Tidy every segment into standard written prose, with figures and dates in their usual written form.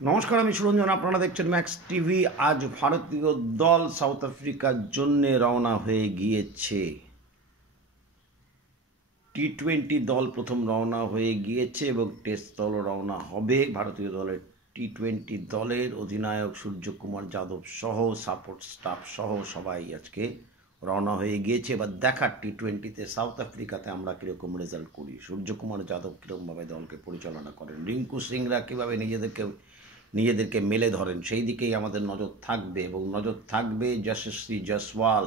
নমস্কার, আমি সুরঞ্জন। আপনারা দেখছেন ম্যাক্স টিভি। আজ ভারতীয় দল সাউথ আফ্রিকার জন্য রওনা হয়ে গিয়েছে। টি-20 দল প্রথম রওনা হয়ে গিয়েছে এবং টেস্ট দলও রওনা হবে। ভারতীয় দলের টি-20 দলের অধিনায়ক সূর্যকুমার যাদব সহ সাপোর্ট স্টাফ সহ সবাই আজকে রওনা হয়ে গিয়েছে। এবার দেখার টি-20তে সাউথ আফ্রিকাতে আমরা কীরকম রেজাল্ট করি, সূর্যকুমার যাদব কীরকমভাবে দলকে পরিচালনা করেন, রিঙ্কু সিংরা কীভাবে নিজেদেরকে মেলে ধরেন, সেই দিকেই আমাদের নজর থাকবে। এবং নজর থাকবে যশস্বী জয়সওয়াল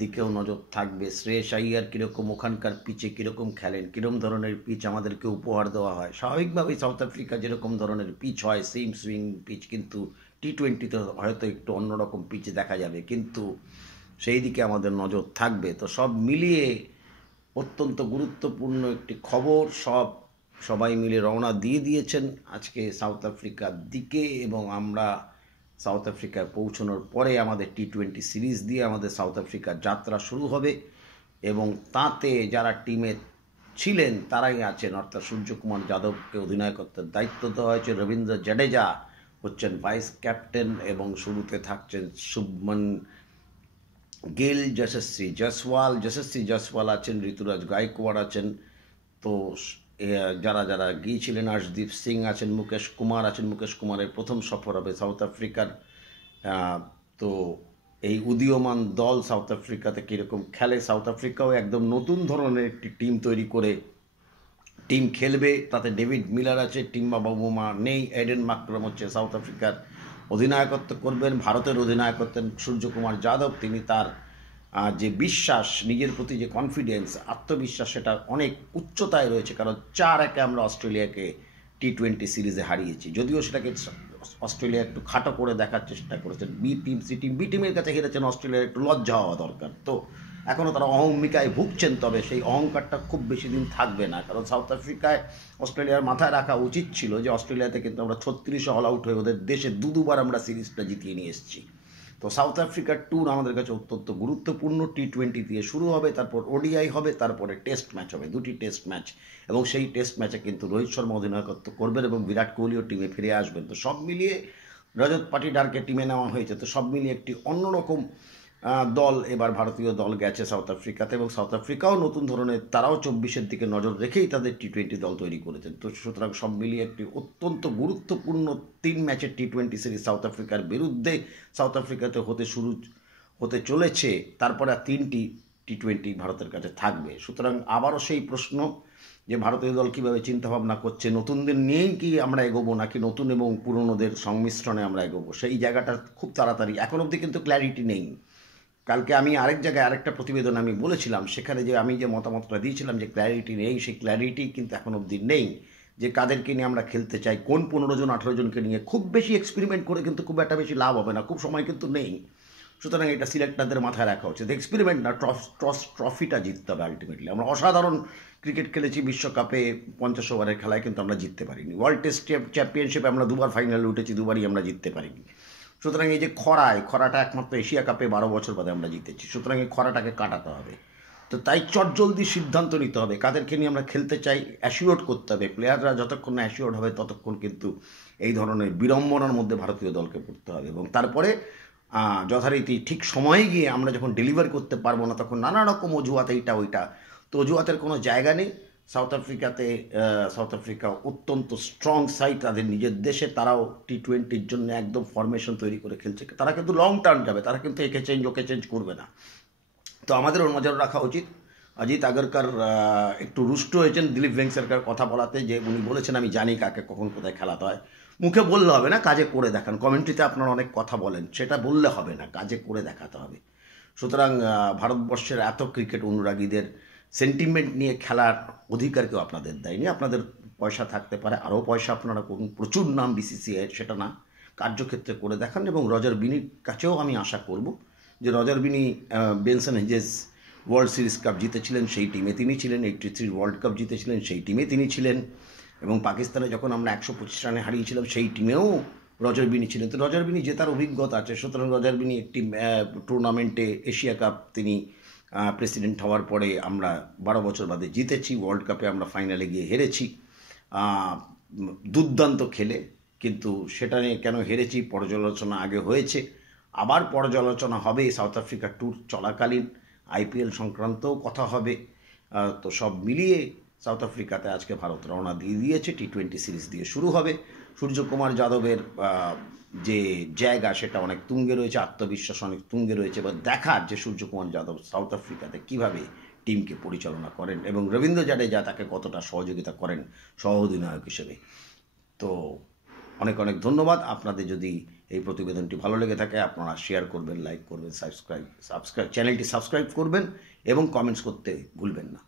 দিকেও নজর থাকবে। শ্রেয়স আইয়ার কীরকম ওখানকার পিচে কীরকম খেলেন, কীরকম ধরনের পিচ আমাদেরকে উপহার দেওয়া হয়। স্বাভাবিকভাবেই সাউথ আফ্রিকা যেরকম ধরনের পিচ হয়, সেম সুইং পিচ, কিন্তু টি-20তে হয়তো একটু অন্যরকম পিচ দেখা যাবে, কিন্তু সেই দিকে আমাদের নজর থাকবে। তো সব মিলিয়ে অত্যন্ত গুরুত্বপূর্ণ একটি খবর। সবাই মিলে রওনা দিয়ে দিয়েছেন আজকে সাউথ আফ্রিকার দিকে, এবং আমরা সাউথ আফ্রিকায় পৌঁছানোর পরে আমাদের টি-20 সিরিজ দিয়ে আমাদের সাউথ আফ্রিকার যাত্রা শুরু হবে। এবং তাতে যারা টিমে ছিলেন তারাই আছেন, অর্থাৎ সূর্যকুমার যাদবকে অধিনায়কত্বের দায়িত্ব দেওয়া হয়েছে। রবীন্দ্র জাডেজা হচ্ছেন ভাইস ক্যাপ্টেন এবং শুরুতে থাকছেন শুভমন গিল, যশস্বী জয়সওয়াল আছেন, ঋতুরাজ গায়কোয়াড় আছেন। তো যারা যারা গিয়েছিলেন, আর্শদীপ সিং আছেন, মুকেশ কুমারের প্রথম সফর হবে সাউথ আফ্রিকার। তো এই উদীয়মান দল সাউথ আফ্রিকাতে কীরকম খেলে, সাউথ আফ্রিকাও একদম নতুন ধরনের একটি টিম তৈরি করে টিম খেলবে। তাতে ডেভিড মিলার আছে, টিম্বা বাবুমা নেই, এডেন মাকরম হচ্ছে সাউথ আফ্রিকার অধিনায়কত্ব করবেন। ভারতের অধিনায়কত্বের সূর্যকুমার যাদব, তিনি তার যে বিশ্বাস, নিজের প্রতি যে কনফিডেন্স, আত্মবিশ্বাস, সেটা অনেক উচ্চতায় রয়েছে। কারণ 4-1 আমরা অস্ট্রেলিয়াকে টি-20 সিরিজে হারিয়েছি। যদিও সেটাকে অস্ট্রেলিয়া একটু খাটো করে দেখার চেষ্টা করেছেন। বি টিমের কাছে হেরেছেন, অস্ট্রেলিয়ার একটু লজ্জা হওয়া দরকার। তো এখনও তারা অহমিকায় ভুগছেন, তবে সেই অহংকারটা খুব বেশি দিন থাকবে না। কারণ সাউথ আফ্রিকায় অস্ট্রেলিয়ার মাথায় রাখা উচিত ছিল যে অস্ট্রেলিয়াতে কিন্তু আমরা 36 অল আউট হয়ে ওদের দেশে দুবার আমরা সিরিজটা জিতিয়ে নিয়ে এসেছি। তো সাউথ আফ্রিকার ট্যুর আমাদের কাছে অত্যন্ত গুরুত্বপূর্ণ। টি-20 দিয়ে শুরু হবে, তারপর ওডিআই হবে, তারপরে টেস্ট ম্যাচ হবে, 2টি টেস্ট ম্যাচ। এবং সেই টেস্ট ম্যাচে কিন্তু রোহিত শর্মা অধিনায়কত্ব করবেন এবং বিরাট কোহলিও টিমে ফিরে আসবেন। তো সব মিলিয়ে রজত পাটিদারকে টিমে নেওয়া হয়েছে। তো সব মিলিয়ে একটি অন্যরকম দল এবার ভারতীয় দল গেছে সাউথ আফ্রিকাতে, এবং সাউথ আফ্রিকাও নতুন ধরনের, তারাও 24-এর দিকে নজর রেখেই তাদের টি-20 দল তৈরি করেছেন। তো সুতরাং সব মিলিয়ে একটি অত্যন্ত গুরুত্বপূর্ণ 3 ম্যাচের টি-20 সিরিজ সাউথ আফ্রিকার বিরুদ্ধে সাউথ আফ্রিকাতে হতে চলেছে। তারপরে আর 3টি টি-20 ভারতের কাছে থাকবে। সুতরাং আবারও সেই প্রশ্ন যে ভারতীয় দল কীভাবে চিন্তাভাবনা করছে, নতুনদের নিয়েই কি আমরা এগোবো, নাকি নতুন এবং পুরনোদের সংমিশ্রণে আমরা এগোবো, সেই জায়গাটা খুব তাড়াতাড়ি, এখন অবধি কিন্তু ক্ল্যারিটি নেই। কালকে আমি আরেক জায়গায় আরেকটা প্রতিবেদন আমি বলেছিলাম, সেখানে যে আমি যে মতামতটা দিয়েছিলাম যে ক্ল্যারিটি নেই, সেই ক্ল্যারিটি কিন্তু এখন অবধি নেই যে কাদেরকে নিয়ে আমরা খেলতে চাই, কোন 15 জন 18 জনকে নিয়ে। খুব বেশি এক্সপেরিমেন্ট করে কিন্তু খুব একটা বেশি লাভ হবে না, খুব সময় কিন্তু নেই। সুতরাং এটা সিলেক্টরদের মাথায় রাখা উচিত। এক্সপেরিমেন্ট না, ট্রফিটা জিততে হবে আলটিমেটলি। আমরা অসাধারণ ক্রিকেট খেলেছি বিশ্বকাপে, 50 ওভারের খেলায় কিন্তু আমরা জিততে পারিনি। ওয়ার্ল্ড টেস্ট চ্যাম্পিয়নশিপে আমরা 2বার ফাইনালে উঠেছি, 2বারই আমরা জিততে পারিনি। সুতরাং এই যে খরাটা একমাত্র এশিয়া কাপে 12 বছর বাদে আমরা জিতেছি। সুতরাং এই খরাটাকে কাটাতে হবে। তো তাই চটজলদি সিদ্ধান্ত নিতে হবে কাদেরকে নিয়ে আমরা খেলতে চাই, অ্যাসিওর করতে হবে। প্লেয়াররা যতক্ষণ না অ্যাসিওর হবে ততক্ষণ কিন্তু এই ধরনের বিড়ম্বনার মধ্যে ভারতীয় দলকে পড়তে হবে। এবং তারপরে যথারীতি ঠিক সময়ে গিয়ে আমরা যখন ডেলিভার করতে পারবো না, তখন নানা রকম অজুহাত, এইটা ওইটা। তো অজুহাতের কোনো জায়গা নেই। সাউথ আফ্রিকা অত্যন্ত স্ট্রং সাইড তাদের নিজের দেশে। তারাও টি-20 জন্য একদম ফরমেশন তৈরি করে খেলছে। তারা কিন্তু লং টার্ম যাবে, তারা কিন্তু একে চেঞ্জ ওকে চেঞ্জ করবে না। তো আমাদেরও নজর রাখা উচিত। অজিত আগরকর একটু রুষ্ট হয়েছেন দিলীপ ভেঙ্কসরকার কথা বলাতে, যে উনি বলেছেন আমি জানি কাকে কখন কোথায় খেলাতে হয়। মুখে বললে হবে না, কাজে করে দেখান। কমেন্ট্রিতে আপনারা অনেক কথা বলেন, সেটা বললে হবে না, কাজে করে দেখাতে হবে। সুতরাং ভারতবর্ষের এত ক্রিকেট অনুরাগীদের সেন্টিমেন্ট নিয়ে খেলার অধিকার কেউ আপনাদের দেয়নি। আপনাদের পয়সা থাকতে পারে, আরও পয়সা আপনারা করুন, প্রচুর নাম বিসিসিআই, সেটা না, কার্যক্ষেত্রে করে দেখান। এবং রজার বিনির কাছেও আমি আশা করব যে রজার বিনি Benson Hedges world series cup জিতেছিলেন, সেই টিমে তিনি ছিলেন। 83 ওয়ার্ল্ড কাপ জিতেছিলেন, সেই টিমে তিনি ছিলেন। এবং পাকিস্তানে যখন আমরা 125 রানে হারিয়েছিলাম, সেই টিমেও রজার বিনি ছিলেন। তো রজার বিনি জেতার অভিজ্ঞতা আছে। সুতরাং রজার বিনি একটি টুর্নামেন্টে, এশিয়া কাপ, তিনি প্রেসিডেন্ট হওয়ার পরে আমরা 12 বছর বাদে জিতেছি। ওয়ার্ল্ড কাপে আমরা ফাইনালে গিয়ে হেরেছি দুর্দান্ত খেলে। কিন্তু সেটা নিয়ে কেন হেরেছি পর্যালোচনা আগে হয়েছে, আবার পর্যালোচনা হবে সাউথ আফ্রিকা ট্যুর চলাকালীন, আইপিএল সংক্রান্তও কথা হবে। তো সব মিলিয়ে সাউথ আফ্রিকাতে আজকে ভারত রওনা দিয়ে দিয়েছে, টি-20 সিরিজ দিয়ে শুরু হবে। সূর্যকুমার যাদবের যে জায়গা সেটা অনেক তুঙ্গে রয়েছে, আত্মবিশ্বাস অনেক তুঙ্গে রয়েছে, এবার দেখার যে সূর্যকুমার যাদব সাউথ আফ্রিকাতে কীভাবে টিমকে পরিচালনা করেন এবং রবীন্দ্র জাডেজা তাকে কতটা সহযোগিতা করেন সহ অধিনায়ক হিসেবে। তো অনেক অনেক ধন্যবাদ। আপনাদের যদি এই প্রতিবেদনটি ভালো লেগে থাকে আপনারা শেয়ার করবেন, লাইক করবেন, সাবস্ক্রাইব চ্যানেলটি সাবস্ক্রাইব করবেন এবং কমেন্টস করতে ভুলবেন না।